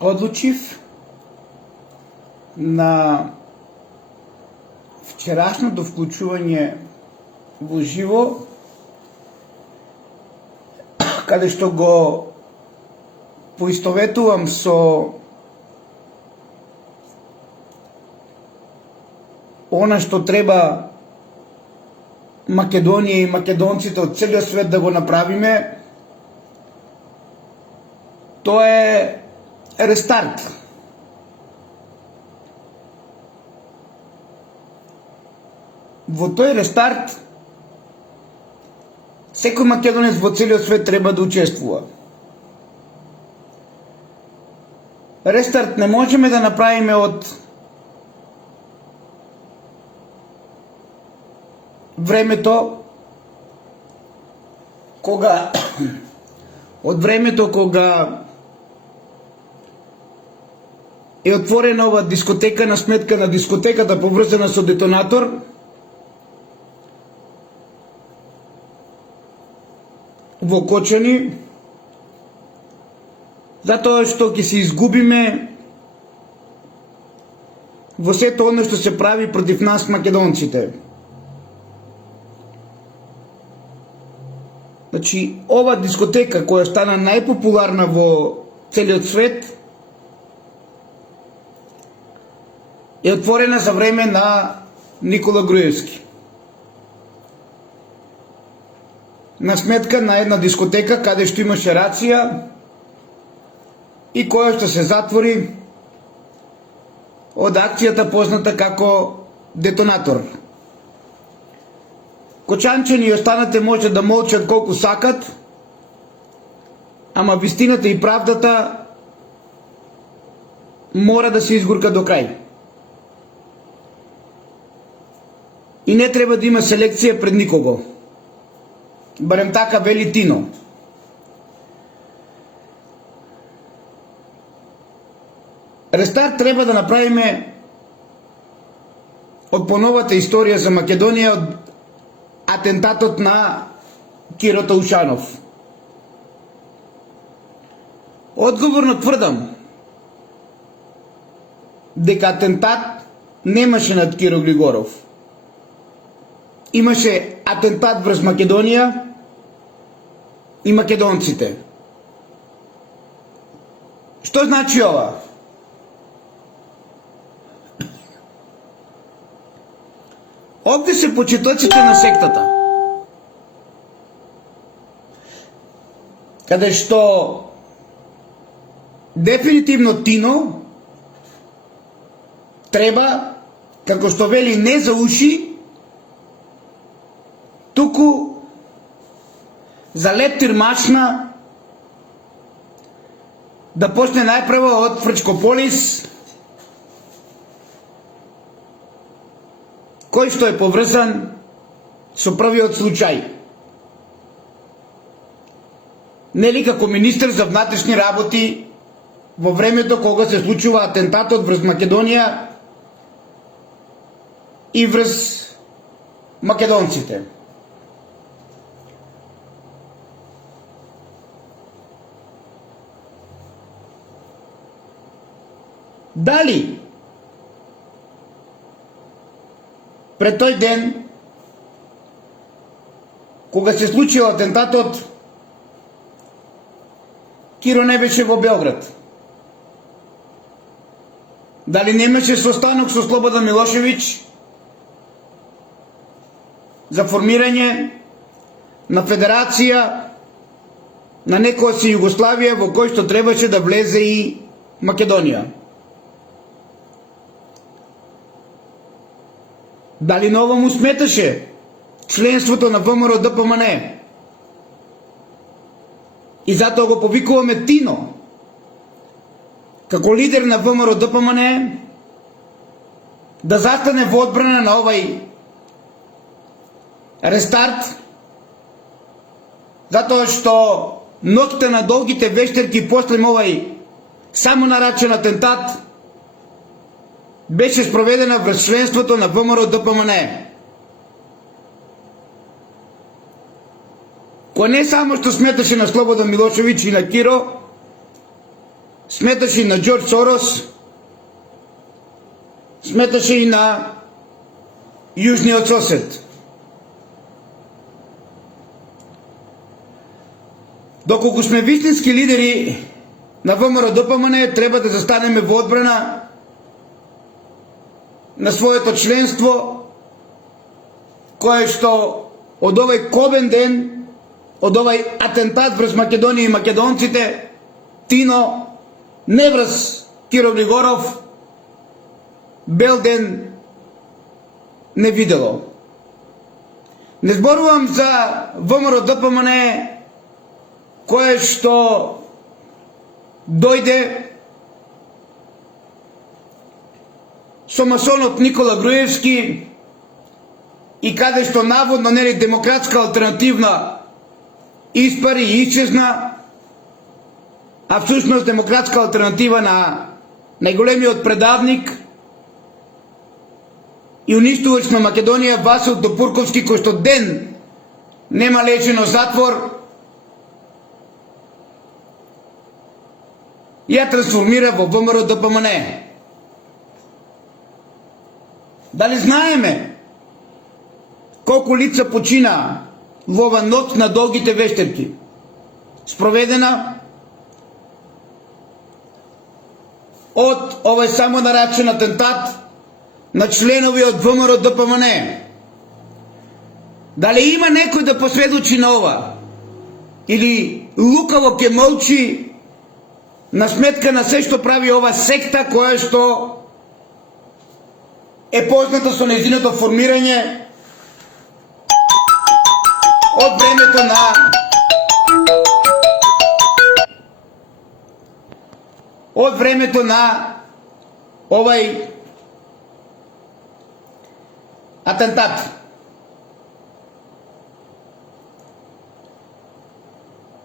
одлучив на вчерашното вклучување во живо, каде што го поистоветувам со она што треба Македонија и македонците од целиот свет да го направиме, тоа е рестарт. Во тој рестарт секој македонец во целиот свет треба да учествува. Рестарт не можеме да направиме од времето кога е отворена ова дискотека на сметка на дискотеката поврзана со детонатор, во Кочани, затоа што ќе се изгубиме во сето оно што се прави против нас македонците. Значи, ова дискотека која стана најпопуларна во целиот свет е отворена за време на Никола Груевски. На сметка на една дискотека каде што имаше рација и која што се затвори од акцијата позната како детонатор. Кочанчани и останате може да молчат колку сакат, ама вистината и правдата мора да се изгурка до крај. И не треба да има селекција пред никого. Барем така вели Тино. Рестарт треба да направиме од поновата историја за Македонија, од атентатот на Киро Таушанов. Одговорно тврдам дека атентат немаше над Киро Григоров. Имаше атентат врз Македонија и македонците. Што значи ова? Овде се почетоците на сектата, каде што дефинитивно Тино треба, како што вели, не за уши, туку за лептир мачна да почне најпрво од Фрчкополис, кој што е поврзан со првиот случај. Нели како министер за внатрешни работи во времето кога се случува атентатот врз Македонија и врз македонците. Дали пред тој ден, кога се случил атентатот, Киро не беше во Белград? Дали немаше состанок со Слободан Милошевиќ за формирање на федерација на некоја си Југославија во кој што требаше да влезе и Македонија? Дали на ова му сметаше членството на ВМРО ДПМН? И затоа го повикуваме Тино како лидер на ВМРО ДПМН да застане во одбрана на овај рестарт, затоа што ноќта на долгите вештерки после овај само нарачен атентат беше спроведена врз членството на ВМРО ДПМН. Кој не само што сметаше на Слободан Милошевиќ и на Киро, сметаше и на Джордж Сорос, сметаше и на јужниот сосед. Доколку сме вистински лидери на ВМРО-ДПМН, треба да застанеме во одбрана на своето членство, кое што од овој ковен ден, од овој атентат врз Македонија и македонците, Тино, не врз Киро Григоров, бел ден не видело. Не зборувам за ВМРО-ДПМН, кое што дојде со масонот Никола Груевски и каде што наводно нели демократска алтернативна испари и исчезна, а всушност демократска алтернатива на најголемиот предавник и уништувач на Македонија Васил Топурковски, кој што ден нема лечено затвор, ја трансформира во ВМРО-ДПМН. Дали знаеме колку лица почина во ова ноќ на долгите вештерки, спроведена од овој само наречен атентат на членови од ВМРО-ДПМН? Дали има некој да посведочи на ова? Или лукаво ќе молчи на сметка на се што прави ова секта, која што е позната со нејзиното формирање од времето на овај атентат.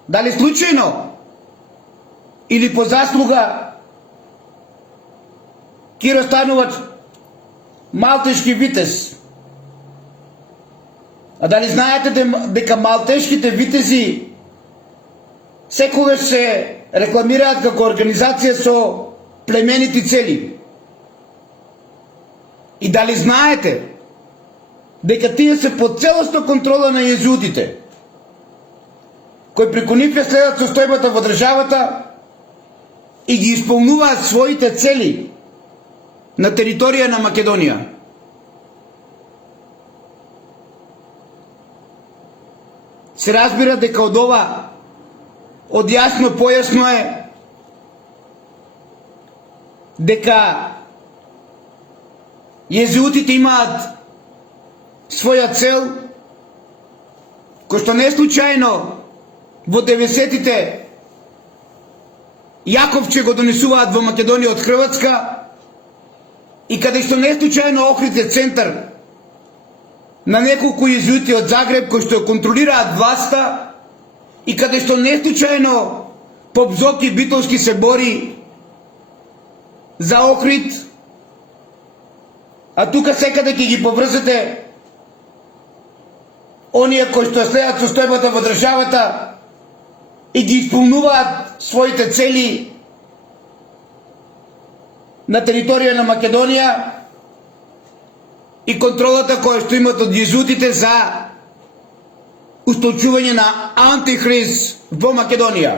Дали случајно или по заслуга Киро станувач малтешки витез? А дали знаете дека малтешките витези секогаш се рекламираат како организација со племенити цели? И дали знаете дека тие се под целосно контрола на језуитите, кои преку нив ја следат состојбата во државата и ги исполнуваат своите цели на територија на Македонија? Се разбира дека од ова од јасно појасно е дека језуитите имаат своја цел, кој што не случајно во 90-тите Јаковче го донесуваат во Македонија од Хрватска и каде што не случајно Охрид е центар на неколку језуити од Загреб кои што контролираат власта и каде што не случајно Поп Зоки Битолски се бори за Охрид, а тука секаде ќе ги поврзете оние кои што следат состојбата во државата и ги исполнуваат своите цели на територија на Македонија и контролата која што имат од језуитите за устолчување на антихрист во Македонија.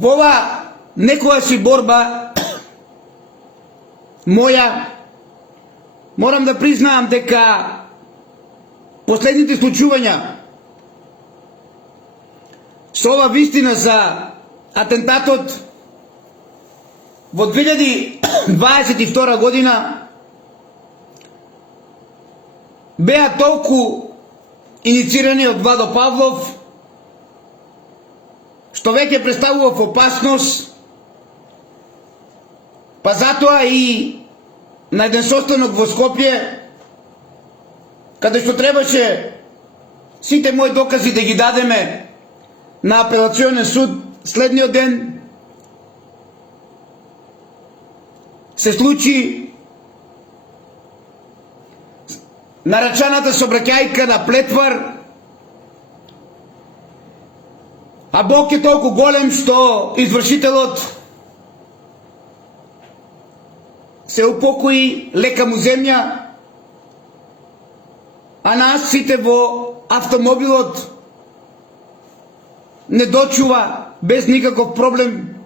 Во ова некоја си борба моја, морам да признаам дека последните случувања со ова вистина за атентатот во 2022 година беа толку иницирани од Владо Павлов, што веќе представува опасност, па затоа и на еден состанок во Скопје, каде што требаше сите мои докази да ги дадеме на апелационен суд следниот ден, се случи нарачаната собраќајка на Плетвар, А Бог е толку голем што извршителот се упокои, лека му земја, а нас сите во автомобилот не дочува без никаков проблем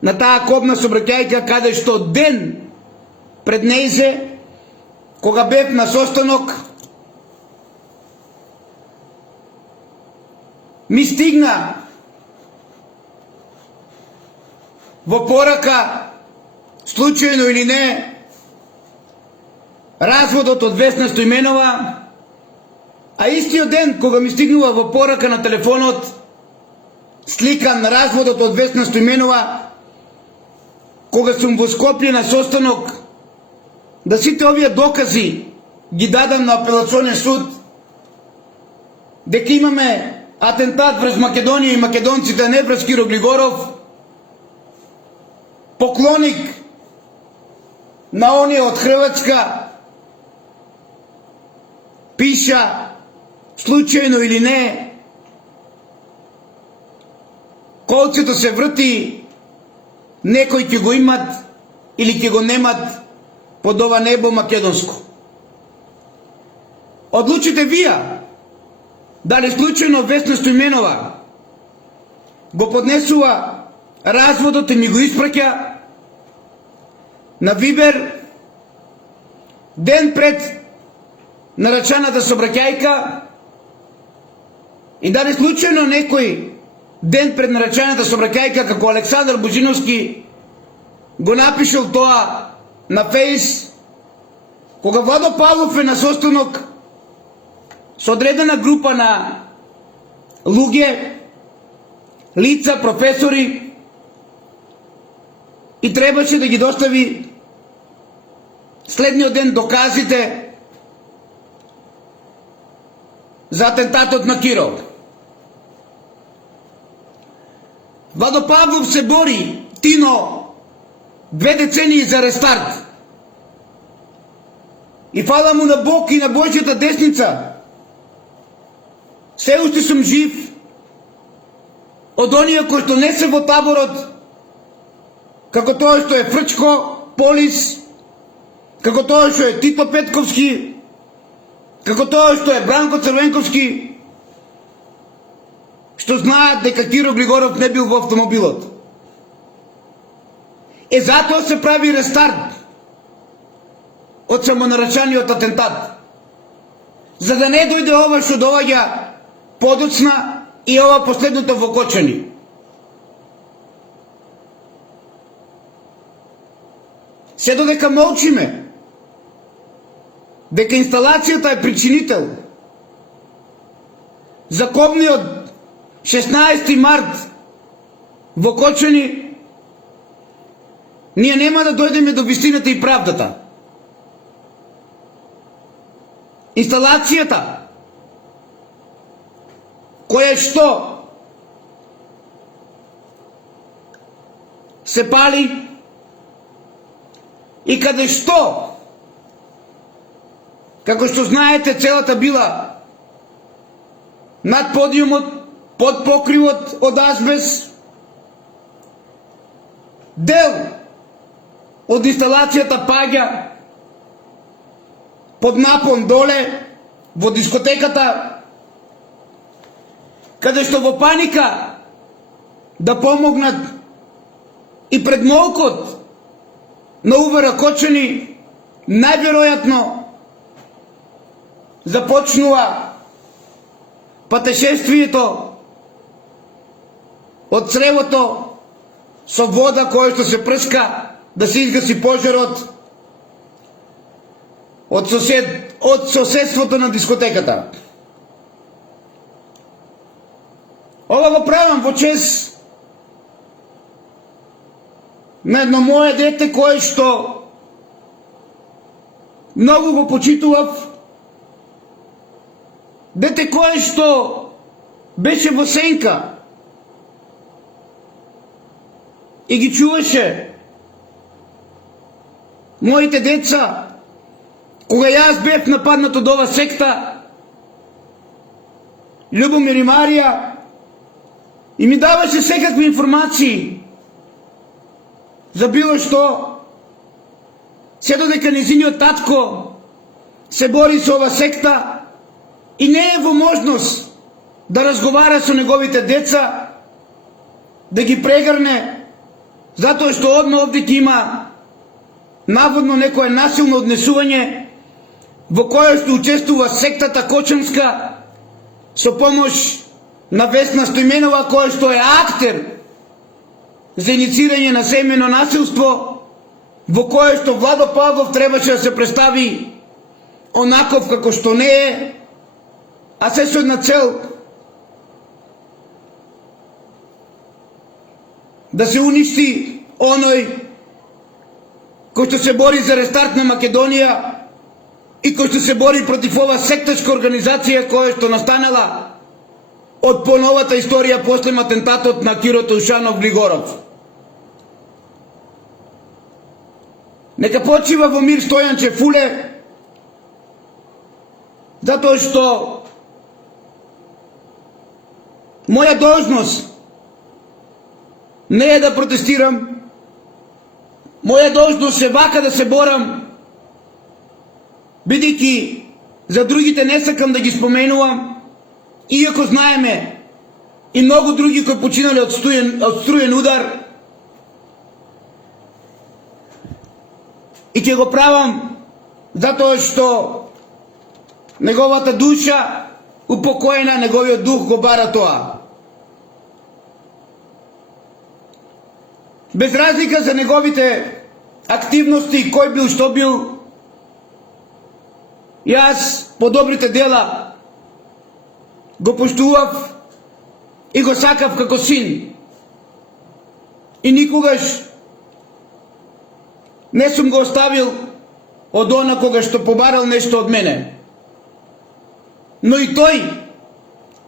на таа кобна сообраќајка, каде што ден пред нејзе, кога бев на состанок, ми стигна во порака, случајно или не, разводот од Весна Стојменова, а истиот ден кога ми стигнува во порака на телефонот сликан разводот од Весна Стојменова, кога сум во Скопје на состанок, да сите овие докази ги дадам на апелационен суд, дека имаме атентат врз Македонија и македонците, не врз Киро Глигоров, поклоник на оние од Хрватска, пиша, случајно или не, колцето се врти, некој ќе го имат или ќе го немат под ова небо македонско. Одлучите вие дали случајно Весна Стојменова го поднесува разводот и ми го испраќа на Вибер ден пред нарачаната сообраќајка, и дали случајно некој ден пред нарачаната сообраќајка, како Александар Божиновски, го напишал тоа на Фейс, кога Владо Павлов е на состанок со одредена група на луѓе, лица, професори, и требаше да ги достави следниот ден доказите за атентатот на Киро. Владо Павлов се бори, Тино, 2 децении за рестарт. И фала му на Бог и на Божјата десница, се уште сум жив од оние кои што не се во таборот, како тоа што е Фрчко Полис, како тоа што е Тито Петковски, како тоа што е Бранко Црвенковски, што знаат дека Киро Глигоров не бил во автомобилот. Затоа се прави рестарт од самонарачаниот атентат, за да не дојде ова што доаѓа подоцна и ова последното во Кочани. Се додека молчиме дека инсталацијата е причинител за кобниот 16 март во Кочани, ние нема да дојдеме до вистината и правдата. Инсталацијата која што се пали и каде што, како што знаете, целата била над подиумот, под покривот од азбест, дел од инсталацијата паѓа под напон доле во дискотеката, каде што во паника да помогнат и предмолкот на УВР Кочани, најверојатно започнува патешествието од цревото со вода која што се прска да се изгаси пожарот од соседството на дискотеката. Ова го правам во чест на едно мое дете кое што многу го почитував, дете кое што беше во сенка и ги чуваше моите деца кога јас бев нападнат од ова секта, Љубомир и Марија, и ми даваше секакви информации за било што, се додека незиниот татко се бори со ова секта и не е во можност да разговара со неговите деца, да ги прегрне, затоа што одма овде ќе има наводно некое насилно однесување во кое што учествува сектата Кочанска со помош на Весна Стојменова, која што е актер за иницирање на семејно насилство, во кое што Владо Павлов требаше да се представи онаков како што не е, а се со една цел да се уништи оној кој што се бори за рестарт на Македонија и кој што се бори против ова сектачка организација која што настанала од поновата историја после атентатот на Киро Таушанов Глигоров. Нека почива во мир Стојанче Фуле, затоа што моја должност не е да протестирам, моја должност е вака да се борам, бидејќи за другите не сакам да ги споменувам, иако знаеме и многу други кои починали од струен удар, и ќе го правам затоа што неговата душа упокоена, неговиот дух го бара тоа. Без разлика за неговите активности, кој бил, што бил, јас по добрите дела го поштував и го сакав како син. И никогаш не сум го оставил од она кога што побарал нешто од мене. Но и тој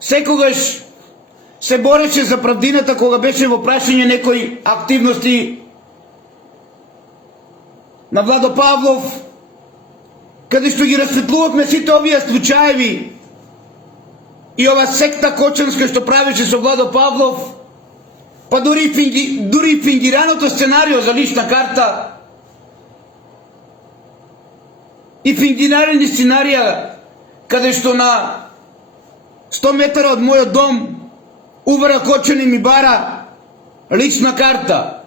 секогаш се бореше за правдината кога беше во прашање некои активности на Владо Павлов, каде што ги расветлувавме сите овие случаеви и ова секта Кочанска што правеше со Владо Павлов, па дури фингираното сценарио за лична карта и фингирани сценарија каде што на 100 метара од мојот дом Увара Кочани ми бара лична карта.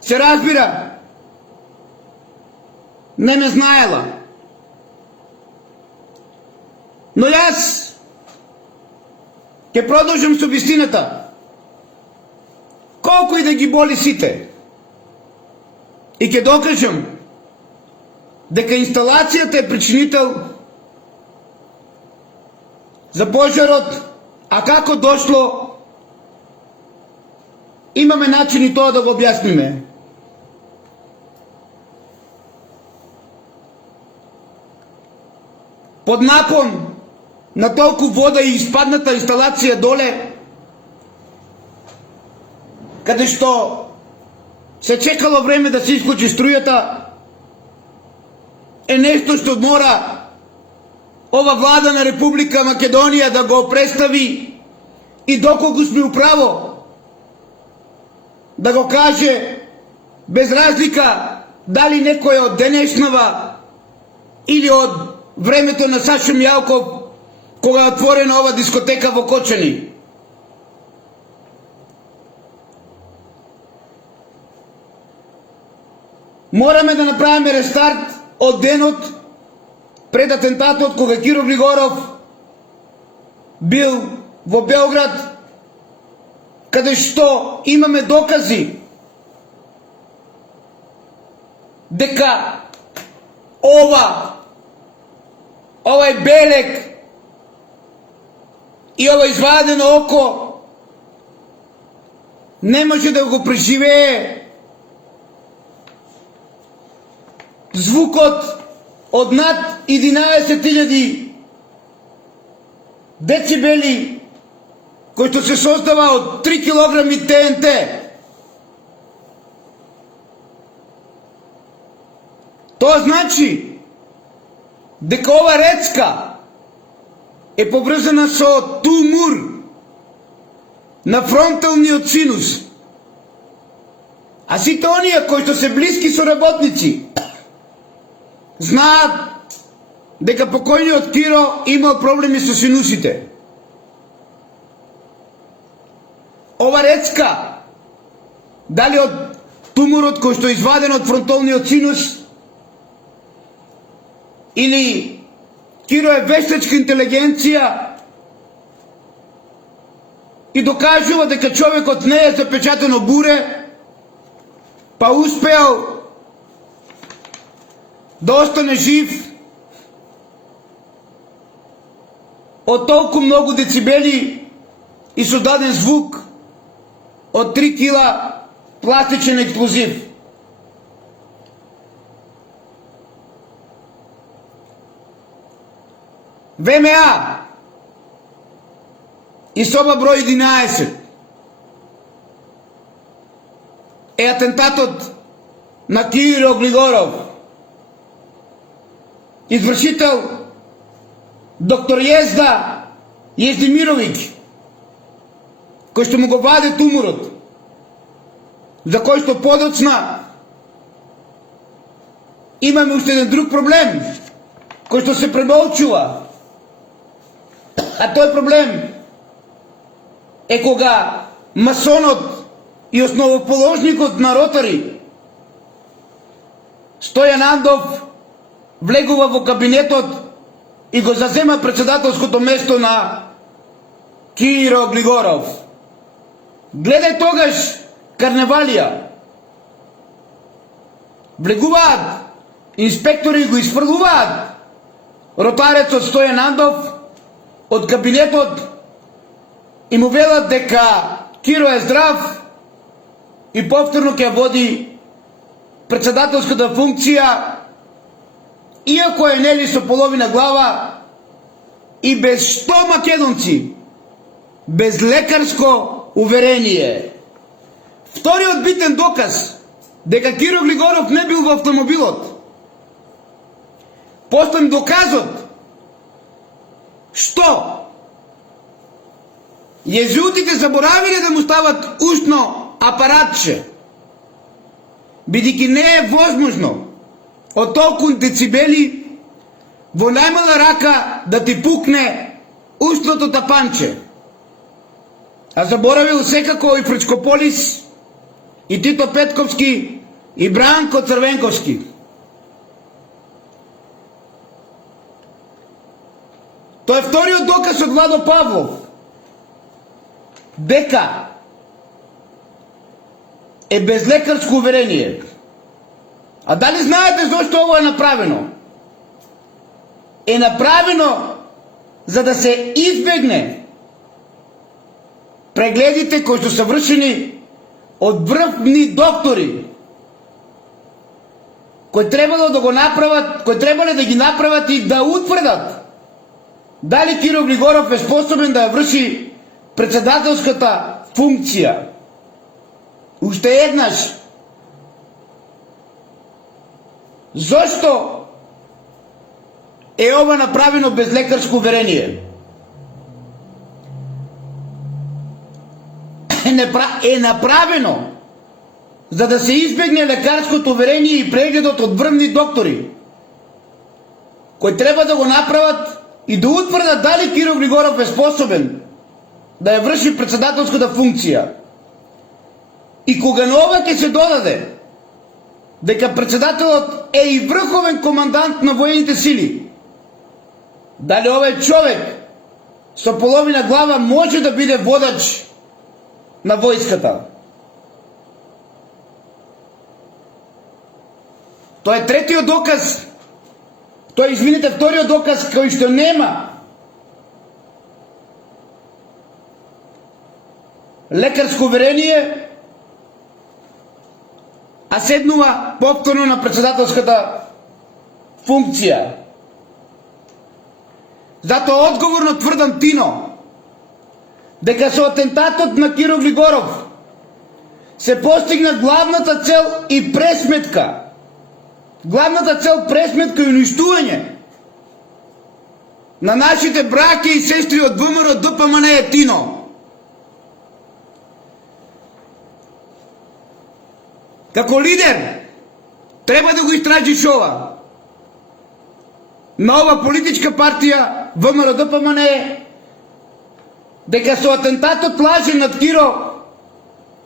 Се разбира, не ме знаела. Но јас ќе продолжам со вистината. Колку и да ги боли сите. И ќе докажам дека инсталацијата е причинител за пожарот, а како дошло, имаме начин и тоа да го објасниме. Под напон на толку вода и испадната инсталација доле, каде што се чекало време да се исклучи струјата, е нешто што мора ова влада на Република Македонија да го представи и доколку сме управо да го каже, без разлика дали некој од денешнава или од времето на Сашо Мјалков кога е отворена ова дискотека во Кочани. Мораме да направиме рестарт од денот пред атентатот кога Киро Глигоров бил во Белград, каде што имаме докази дека овај белек и ова извадено око не може да го преживее звукот од над 11.000 децибели кој што се создава од 3 килограми ТНТ. Тоа значи дека ова рецка е поврзана со тумур на фронталниот синус. А сите оние кои што се блиски со работници знаат дека покојниот Киро имал проблеми со синусите. Ова рецка, дали од туморот кој што е изваден од фронталниот синус, или Киро е вештачка интелигенција и докажува дека човекот не е запечатено буре, па успеал да остане жив од толку многу децибели и со даден звук од 3 кила пластичен експлозив. ВМА и соба број 11 е атентатот на Киро Глигоров. Извршител доктор Језда Јездимировиќ, кој што му го ваде туморот, за кој што подоцна имаме уште еден друг проблем, кој што се премолчува. А тој проблем е кога масонот и основоположникот на Ротари Стојан Андов влегува во кабинетот и го зазема председателското место на Киро Глигоров. Гледај тогаш карневалија. Влегуваат инспектори и го изфрлуваат ротарецот Стојан Андов од кабинетот и му велат дека Киро е здрав и повторно ќе води председателската функција, иако е нели со половина глава и без што македонци, без лекарско уверение. Вториот битен доказ дека Киро Глигоров не бил во автомобилот. После доказот што језуитите заборавиле да му стават ушно апаратче, бидејќи не е возможно од толку децибели во најмала рака да ти пукне устното тапанче. А заборавил секако и Фричкополис, и Тито Петковски, и Бранко Црвенковски. Тоа е вториот доказ од Владо Павлов дека е без лекарско уверение. А дали знаете зашто ово е направено? Е направено за да се избегне прегледите кои што се вршени од врвни доктори, кои требало да го направат, кои требале да ги направат и да утврдат дали Киро Глигоров е способен да ја врши председателската функција. Уште еднаш, зошто е ова направено без лекарско уверение? Е направено за да се избегне лекарското уверение и прегледот од врвни доктори, кои треба да го направат и да утврдат дали Киро Глигоров е способен да ја врши председателската функција. И кога на ова ќе се додаде дека председателот е и врховен командант на воените сили, дали овој човек со половина глава може да биде водач на војската? Тоа е третиот доказ. Тоа е, извините, вториот доказ кој што нема лекарско уверение, а седнува повторно на председателската функција. Затоа одговорно тврдам Тино дека со атентатот на Киро Глигоров се постигна главната цел и пресметка. Главната цел пресметка и уништување на нашите браќа и сестри од ВМРО ДПМН е Тино. како лидер, треба да го истражиш ова. На ова политичка партија ВМРО-ДПМН дека со атентатот лажен над Киро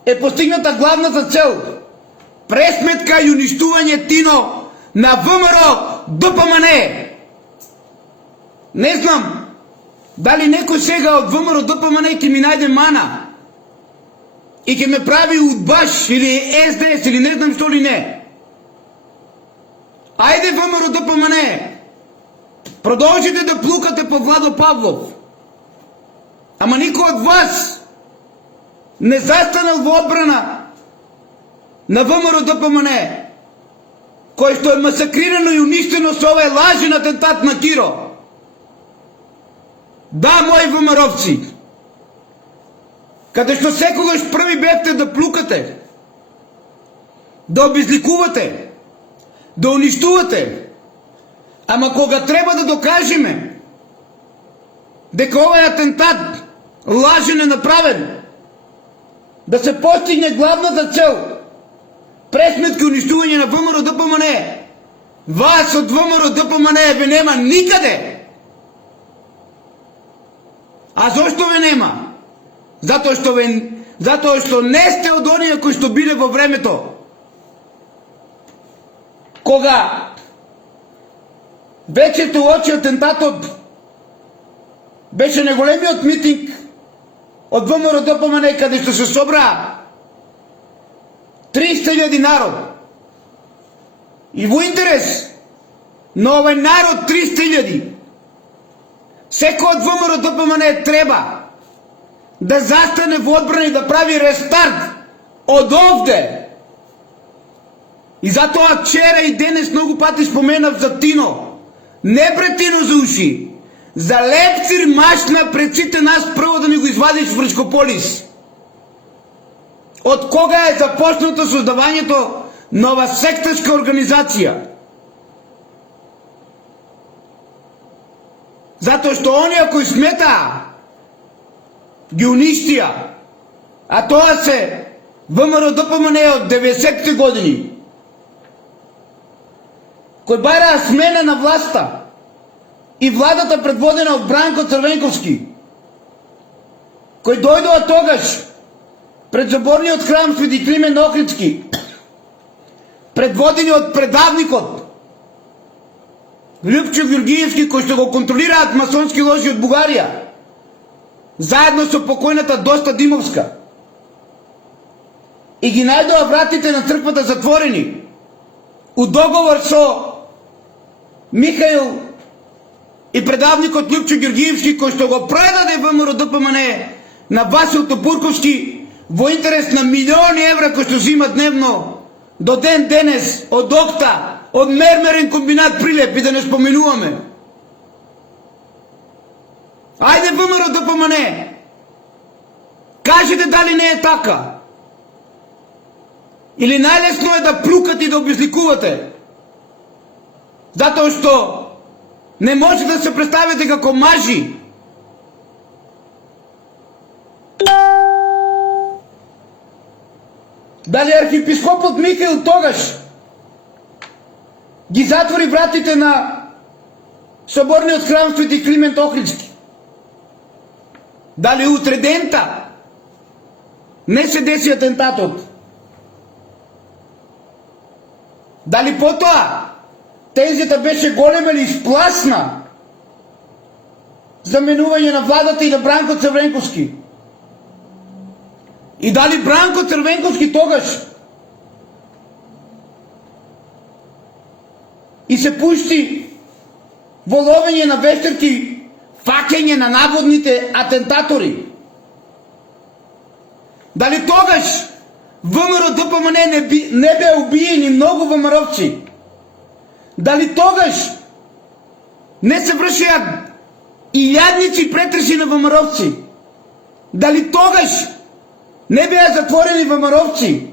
е постигната главната цел – пресметка и уништување тино на ВМРО-ДПМН. Не знам дали некој сега од ВМРО-ДПМН ќе ми најде мана и ќе ме прави удбаш или СДС или не знам што ли не. Ајде ВМРО-ДПМН, продолжите да плукате по Владо Павлов. Ама никој од вас не застанал во одбрана на ВМРО-ДПМН, кој што е масакрирано и уништено со овој лажен атентат на Киро. Да, мои ВМРО-вци, каде што секогаш први бевте да плукате, да обезликувате, да уништувате, ама кога треба да докажеме дека овој атентат лажен е направен, да се постигне главната цел – пресметка и уништување на ВМРО-ДПМН, вас од ВМРО-ДПМН ве нема никаде. А зошто ве нема? Затоа што не сте од оние кои што биле во времето кога вечето очи атентатот беше неголемиот митинг од ВМРО-ДПМН каде што се собра 300.000 народ. И во интерес на овој народ 300.000 секој од ВМРО-ДПМН треба да застане во одбрана и да прави рестарт од овде. И затоа вчера и денес многу пати споменав за Тино. Не пред Тино за уши. За лепцир машна пред сите нас прво да ми го извадиш Врчкополис. Од кога е започнато создавањето на ова сектарска организација? Затоа што оние кои сметаа ги уништија, а тоа се ВМРО-ДПМН од 90-те години, кои бараа смена на власта и владата предводена од Бранко Црвенковски, кои дојдоа тогаш пред соборниот храм Свети Климент Охридски, предводени од предавникот Лјупчо Ѓурѓиевски, кој што го контролираат масонски ложи од Бугарија, заедно со покојната Доста Димовска, и ги најдоа вратите на црквата затворени, у договор со Михаил и предавникот Лјупчо Ѓурѓиевски, кој што го предаде ВМРО-ДПМН на Васил Топурковски во интерес на милиони евра кои што зима дневно до ден денес од ОКТА, од мермерен комбинат Прилеп, и да не споменуваме. Ајде ВМРО-ДПМН, кажете дали не е така. Или најлесно е да плукате и да обезликувате, затоа што не може да се представите како мажи. Дали архиепископот Михаил тогаш ги затвори вратите на соборниот храм Свети Климент Охридски? Дали утре дента не се деси атентатот? Дали потоа тензията беше голема или спласна за менување на владата и на Бранко Црвенковски? И дали Бранко Црвенковски тогаш и се пушти во ловење на вештерки, факење на наводните атентатори? Дали тогаш ВМРО-ДПМН не бе убиени многу ВМРО-вци? Дали тогаш не се вршеа илјадници претреси на ВМРО-вци? Дали тогаш не беа затворени ВМРО-вци?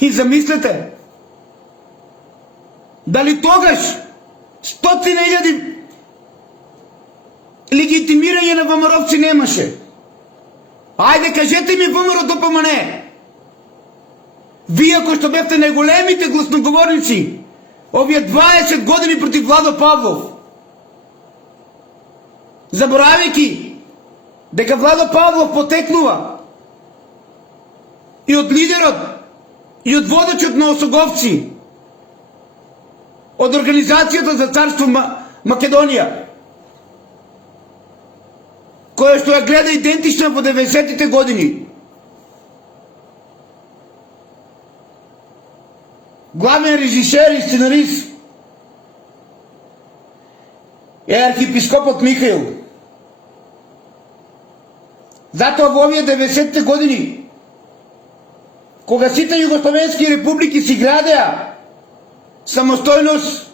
И замислете, дали тогаш стотина илјади легитимирање на ВМРО-вци немаше? Ајде, кажете ми ВМРО ДПМН. Вие кои што бевте најголемите гласноговорници овие 20 години против Владо Павлов, заборавајќи дека Владо Павлов потекнува и од лидерот и од водачот на Осоговци, од Организацијата за царство Македонија, која што ја гледа идентична во 90-тите години. Главен режисер и сценарист е архиепископот Михаил. Затоа во овие 90-те години, кога сите југословенски републики си градеа самостојност,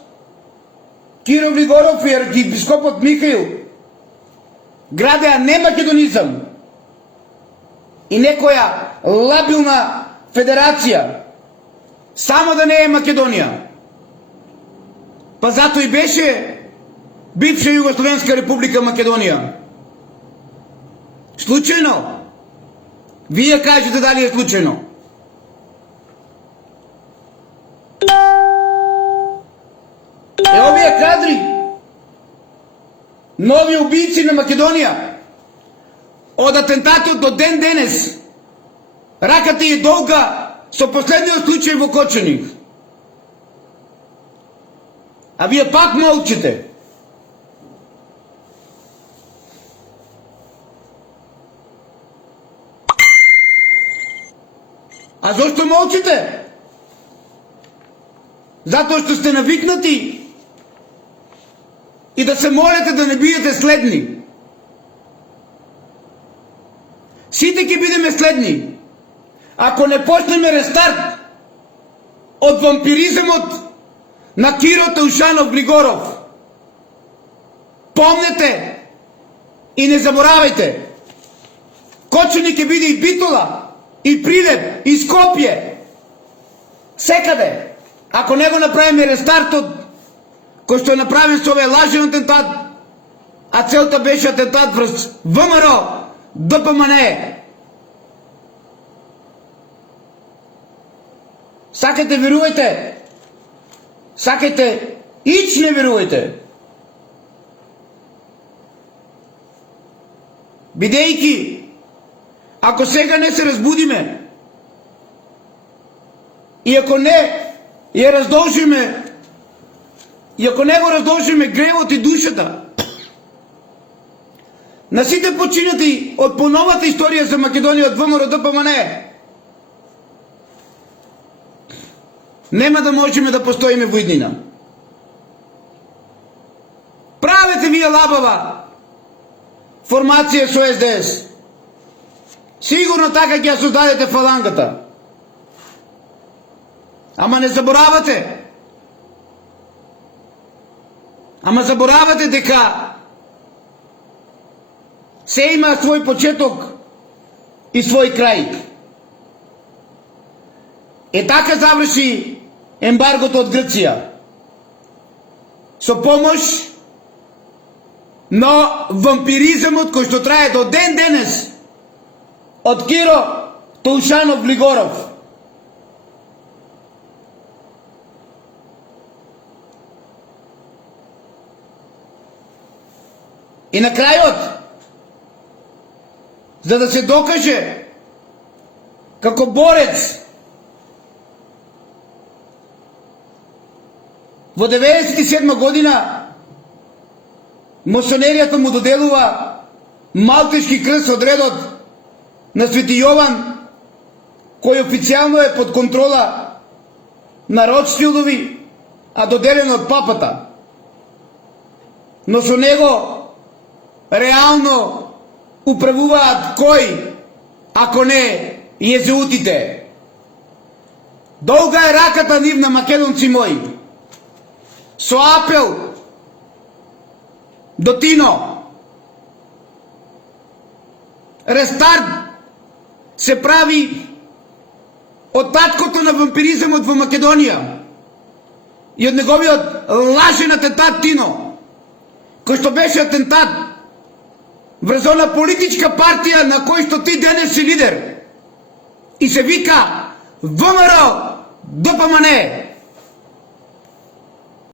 Киро Григоров и архиепископот Михаил градеа не македонизам и некоја лабилна федерација, само да не е Македонија. Па затоа и беше бивша Југословенска република Македонија. Случајно? Вие кажете дали е случајно. Овие кадри, нови убийци на Македонија, од атентатот до ден денес, раката е долга со последниот случај во Кочани. А вие пак молчите. А зошто молчите? Затоа што сте навикнати и да се молите да не биете следни. Сите ќе бидеме следни. Ако не почнеме рестарт од вампиризмот на Киро Таушанов Григоров. Помнете и не заборавајте. Кочани ќе биде и Битола, и Прилеп, и Скопје. Секаде. Ако не го направиме рестартот, кој што е направен со овој лажен атентат, а целта беше атентат врз ВМРО, ДПМН. Сакате верувајте, сакате ич не верувајте. Бидејќи, ако сега не се разбудиме и ако не ја раздолжиме, и ако не го раздолжиме гревот и душата на сите починати од поновата историја за Македонија од ВМРО ДПМН, нема да можеме да постоиме во иднина. Правете вие лабава формација со СДС. Сигурно така ќе ја создадете фалангата. Ама не заборавате. Ама заборавате дека се има свој почеток и свој крај. Е така заврши ембаргото од Грција. Со помош на вампиризмот кој што трае до ден денес од Киро Таушанов Григоров. И на крајот, за да се докаже како борец, во 1997 година масонеријата му доделува Малтешки крст од редот на Свети Јован, кој официјално е под контрола на Ротшилдови, а доделен од папата. Но со него реално управуваат кој, ако не језеутите. Долга е раката нивна, македонци мои. Со апел до Тино. Рестарт се прави од таткото на вампиризмот во Македонија и од неговиот лажен атентат Тино, кој што беше атентат врз она политичка партија на кој што ти денес си лидер и се вика ВМРО ДПМН.